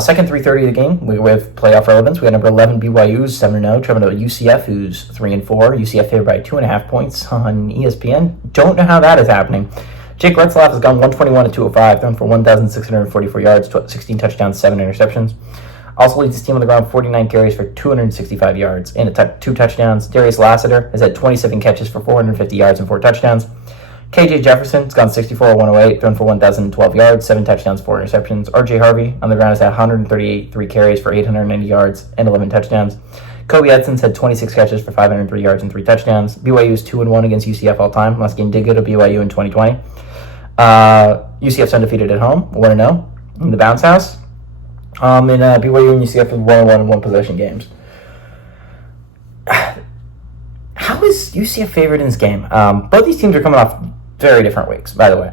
Second 3:30 of the game, we have playoff relevance. We got number 11 BYU's 7-0, traveling to UCF, who's 3-4. UCF favored by 2.5 points on ESPN. Don't know how that is happening. Jake Retzlaff has gone 121 to 205, thrown for 1,644 yards, 16 touchdowns, 7 interceptions. Also leads his team on the ground, 49 carries for 265 yards and 2 touchdowns. Darius Lassiter has had 27 catches for 450 yards and 4 touchdowns. KJ Jefferson has gone 64-108, thrown for 1,012 yards, 7 touchdowns, 4 interceptions. RJ Harvey on the ground has had 138 3 carries for 890 yards and 11 touchdowns. Kobe Edson's had 26 catches for 503 yards and 3 touchdowns. BYU is 2-1 against UCF all time. Last game did go to BYU in 2020. UCF's undefeated at home, 1-0 in the bounce house. And BYU and UCF have 1-1 in one-possession games. How is UCF favored in this game? Both these teams are coming off very different weeks, by the way.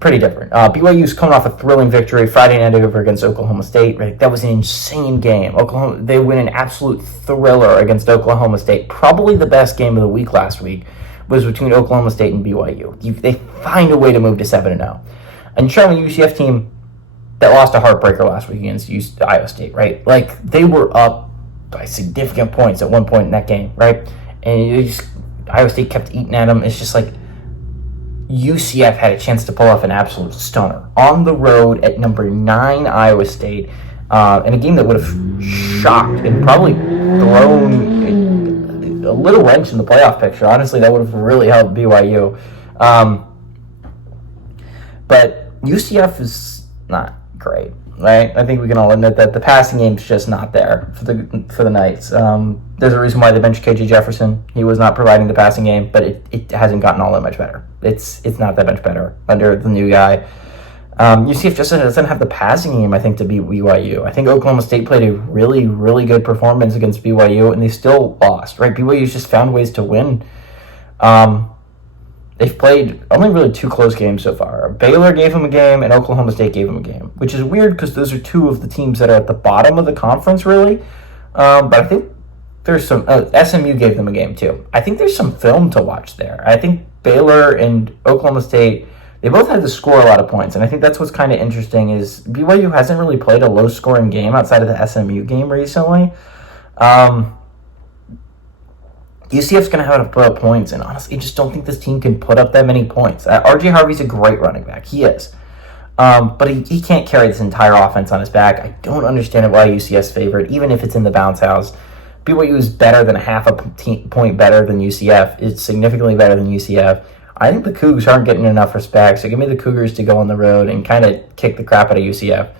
Pretty different. BYU's coming off a thrilling victory Friday night over against Oklahoma State. Right? That was an insane game. They win an absolute thriller against Oklahoma State. Probably the best game of the week last week was between Oklahoma State and BYU. They find a way to move to 7-0. And showing a UCF team that lost a heartbreaker last week against Iowa State, right? Like, they were up by significant points at one point in that game, right? And Iowa State kept eating at them. It's just like UCF had a chance to pull off an absolute stunner on the road at number 9 Iowa State, in a game that would have shocked and probably thrown a little wrench in the playoff picture. Honestly, that would have really helped BYU. But UCF is not great, right? I think we can all admit that the passing game's just not there for the Knights. There's a reason why they benched KJ Jefferson. He was not providing the passing game, but it hasn't gotten all that much better. It's not that much better under the new guy. UCF just doesn't have the passing game, I think, to beat BYU. I think Oklahoma State played a really, really good performance against BYU, and they still lost, right? BYU's just found ways to win. They've played only really 2 close games so far. Baylor gave them a game, and Oklahoma State gave them a game, which is weird because those are 2 of the teams that are at the bottom of the conference, really. But I think there's some... SMU gave them a game, too. I think there's some film to watch there. I think Baylor and Oklahoma State, they both had to score a lot of points, and I think that's what's kind of interesting is BYU hasn't really played a low-scoring game outside of the SMU game recently. UCF's going to have to put up points, and honestly, I just don't think this team can put up that many points. RJ Harvey's a great running back. He is. But he can't carry this entire offense on his back. I don't understand why UCF's favored, even if it's in the bounce house. BYU is better than a half a point better than UCF. It's significantly better than UCF. I think the Cougars aren't getting enough respect, so give me the Cougars to go on the road and kind of kick the crap out of UCF.